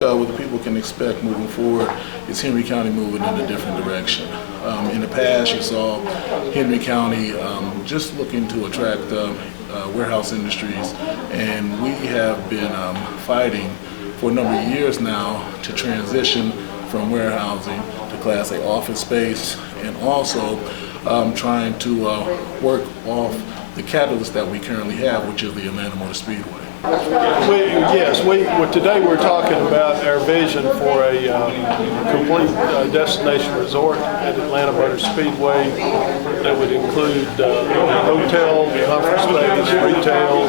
What the people can expect moving forward is Henry County moving in a different direction. In the past, you saw Henry County just looking to attract warehouse industries, and we have been fighting for a number of years now to transition from warehousing to Class A office space, and also trying to work off the catalyst that we currently have, which is the Atlanta Motor Speedway. Today we're talking about our vision for a complete destination resort at Atlanta Motor Speedway that would include hotel, conference space, retail,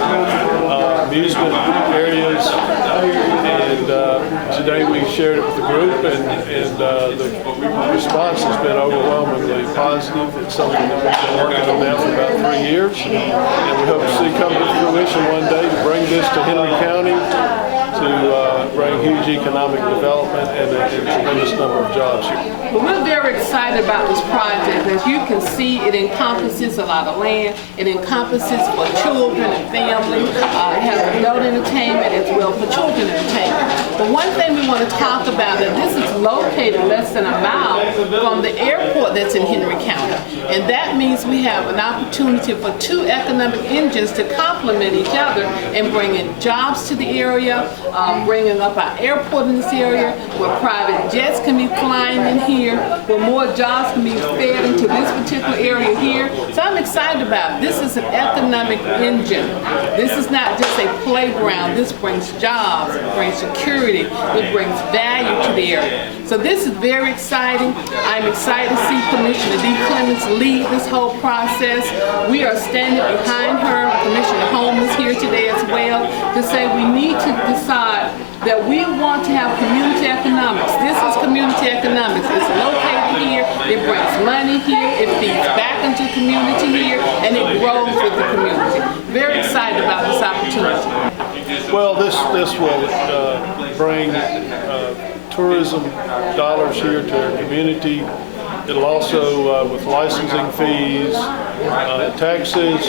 amusement areas, and today we shared it with the group, and the response has been overwhelmingly positive. It's something that we've been working on now for about 3 years, and we hope to see come to fruition one day to bring this to Henry County, to bring huge economic development and a tremendous number of jobs here. Well, we're very excited about this project. As you can see, it encompasses a lot of land. It encompasses for children and families. It has adult entertainment as well for children entertainment. The one thing we want to talk about is this is located less than a mile from the airport that's in Henry County. And that means we have an opportunity for two economic engines to complement each other and bringing jobs to the area, bringing up our airport in this area, where private jets can be flying in here, where more jobs can be fed into this particular area here. So I'm excited about it. This is an economic engine. This is not just a playground. This brings jobs, it brings security, it brings value to the area. So this is very exciting. I'm excited to see Commissioner D. Clements lead this whole process. We are standing behind her. Commissioner Holmes is here today as well to say we need to decide that we want to have community economics. This is community economics. It's located here, it brings money here, it feeds back into the community here, and it grows with the community. Very excited about this opportunity. Well, this will bring tourism dollars here to our community. It'll also, with licensing fees, taxes,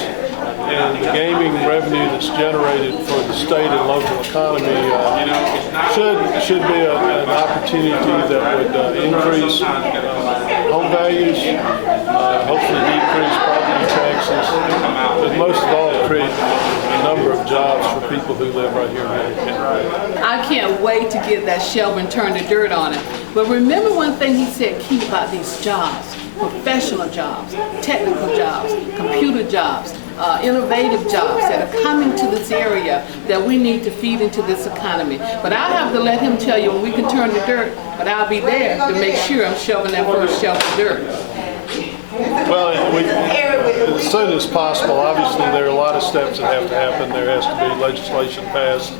and the gaming revenue that's generated for the state and local economy, should be an opportunity that would increase home values, hopefully decrease property taxes, but most of all create a number of jobs for people who live right here in Henry County. I can't wait to get that shovel and turn the dirt on it. But remember one thing he said key about these jobs: professional jobs, technical jobs, computer jobs, innovative jobs that are coming to this area that we need to feed into this economy. But I'll have to let him tell you when we can turn the dirt, but I'll be there to make sure I'm shoveling that first shovel of dirt. Well, as soon as possible. Obviously, there are a lot of steps that have to happen. There has to be legislation passed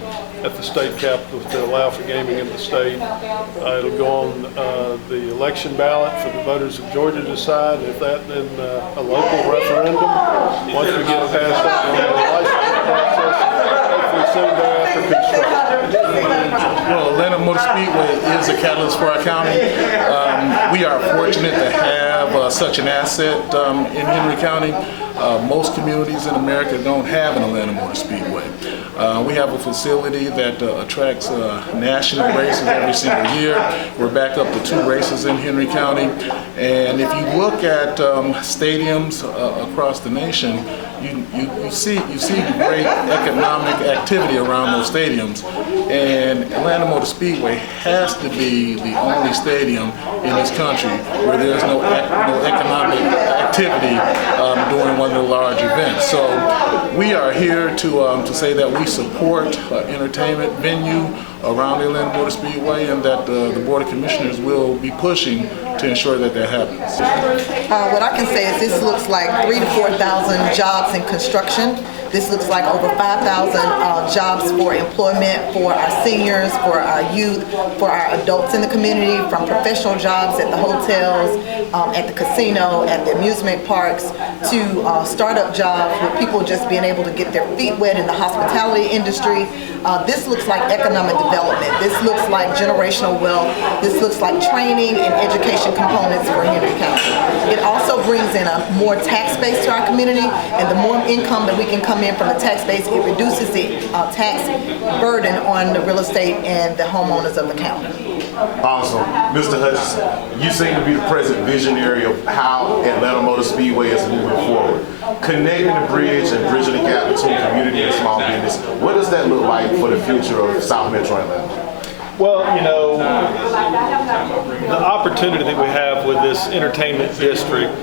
at the state capitol to allow for gaming in the state. It'll go on the election ballot for the voters of Georgia to decide. If that, then a local referendum. Once we get past that, the licensing process, hopefully soon thereafter construction. Well, Atlanta Motor Speedway is a catalyst for our county. We are fortunate to have such an asset in Henry County. Most communities in America don't have an Atlanta Motor Speedway. We have a facility that attracts national races every single year. We're back up to 2 races in Henry County. And if you look at stadiums across the nation, you see great economic activity around those stadiums. And Atlanta Motor Speedway has to be the only stadium in this country where there's no economic activity during one of the large events. So we are here to say that we support entertainment venue around the Atlanta Motor Speedway, and that the Board of Commissioners will be pushing to ensure that that happens. What I can say is this looks like 3,000 to 4,000 jobs in construction. This looks like over 5,000 jobs for employment for our seniors, for our youth, for our adults in the community, from professional jobs at the hotels, at the casino, at the amusement parks, to startup jobs with people just being able to get their feet wet in the hospitality industry. This looks like economic development. This looks like generational wealth. This looks like training and education components for Henry County. It also brings in a more tax base to our community, and the more income that we can come come in from the tax base, it reduces the tax burden on the real estate and the homeowners of the county. Awesome. Mr. Hutchinson, you seem to be the present visionary of how Atlanta Motor Speedway is moving forward. Connecting the bridge and bridging the gap between community and small business, what does that look like for the future of South Metro Atlanta? Well, you know, the opportunity that we have with this entertainment district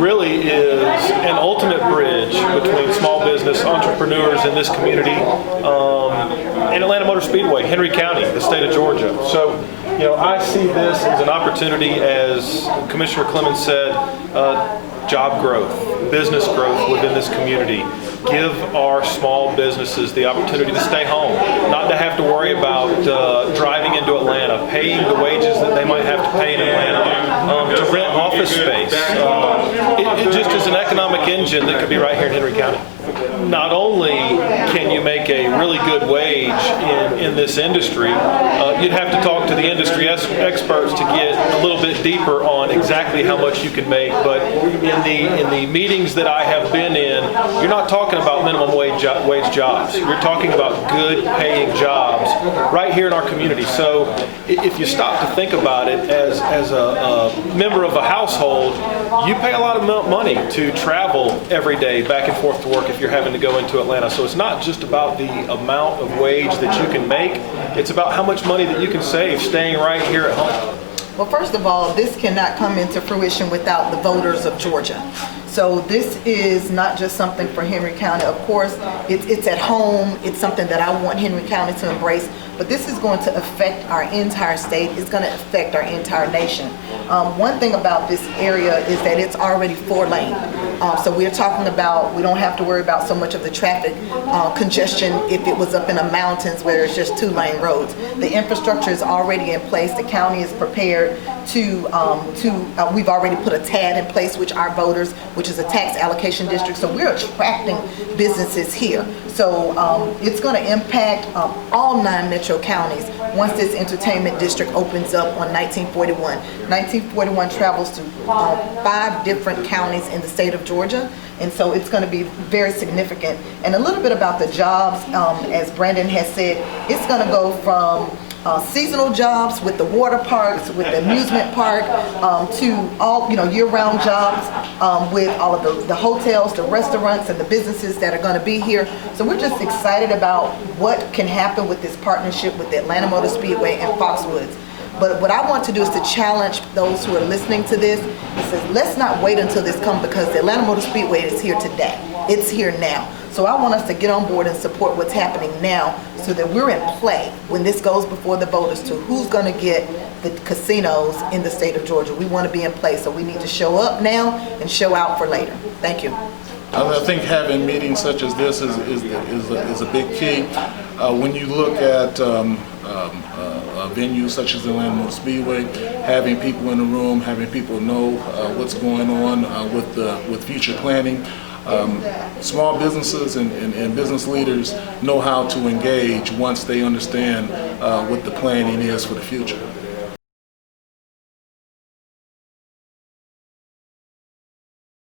really is an ultimate bridge between small business entrepreneurs in this community and Atlanta Motor Speedway, Henry County, the state of Georgia. So, you know, I see this as an opportunity, as Commissioner Clemens said, job growth, business growth within this community. Give our small businesses the opportunity to stay home, not to have to worry about driving into Atlanta, paying the wages that they might have to pay in Atlanta, to rent office space. It just is an economic engine that could be right here in Henry County. Not only can you make a really good wage in this industry, you'd have to talk to the industry experts to get a little bit deeper on exactly how much you can make. But in the meetings that I have been in, you're not talking about minimum wage jobs. You're talking about good paying jobs right here in our community. So if you stop to think about it, as a member of a household, you pay a lot of money to travel every day back and forth to work if you're having to go into Atlanta. So it's not just about the amount of wage that you can make, it's about how much money that you can save staying right here at home. Well, first of all, this cannot come into fruition without the voters of Georgia. So this is not just something for Henry County. Of course, it's at home. It's something that I want Henry County to embrace. But this is going to affect our entire state. It's going to affect our entire nation. One thing about this area is that it's already 4-lane. So we're talking about, we don't have to worry about so much of the traffic congestion if it was up in the mountains where it's just 2-lane roads. The infrastructure is already in place. The county is prepared to we've already put a TAD in place, which our voters, which is a tax allocation district. So we're attracting businesses here. So it's going to impact all 9 metro counties once this entertainment district opens up on 1941. 1941 travels to 5 different counties in the state of Georgia, and so it's going to be very significant. And a little bit about the jobs, as Brandon has said, it's going to go from seasonal jobs with the water parks, with the amusement park, to all year-round jobs with all of the hotels, the restaurants, and the businesses that are going to be here. So we're just excited about what can happen with this partnership with the Atlanta Motor Speedway and Foxwoods. But what I want to do is to challenge those who are listening to this. It says, let's not wait until this comes, because the Atlanta Motor Speedway is here today. It's here now. So I want us to get on board and support what's happening now, so that we're in play when this goes before the voters to who's going to get the casinos in the state of Georgia. We want to be in place, so we need to show up now and show out for later. Thank you. I think having meetings such as this is a big key. When you look at venues such as the Atlanta Motor Speedway, having people in the room, having people know what's going on with future planning. Small businesses and business leaders know how to engage once they understand what the planning is for the future.